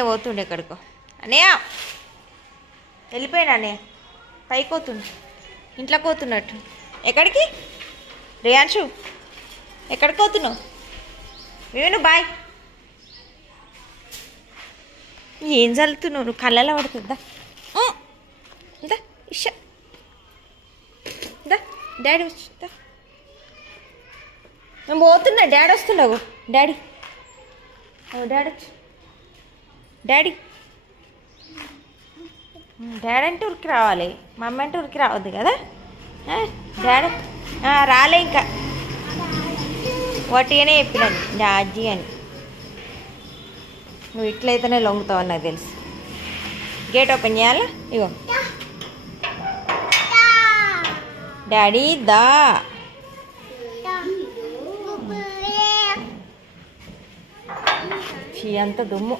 పోతుండే ఎక్కడికో అన్నయ్య వెళ్ళిపోయాడు అన్నయ్య పైకి పోతుండు ఇంట్లోకి పోతున్నట్టు ఎక్కడికి రియాన్షు ఎక్కడికి పోతున్నావు విను బాయ్ ఏం చల్లుతున్నావు నువ్వు కళ్ళలో పడుతుందా ఇందా ఇష దా డాడీ వచ్చి నేను పోతున్నా డాడీ వస్తుండవు డాడీ డాడీ వచ్చి డాడీ డాడీ అంటే ఉరికి రావాలి మమ్మీ అంటే ఉరికి రావద్దు కదా డాడీ రాలే ఇంకా వాటిగానే చెప్పినాను డాజీ అని నువ్వు ఇట్లయితేనే లొంగుతావు నాకు తెలుసు గేట్ ఓపెన్ చేయాలా ఇగో డాడీ దా అంత దుమ్ము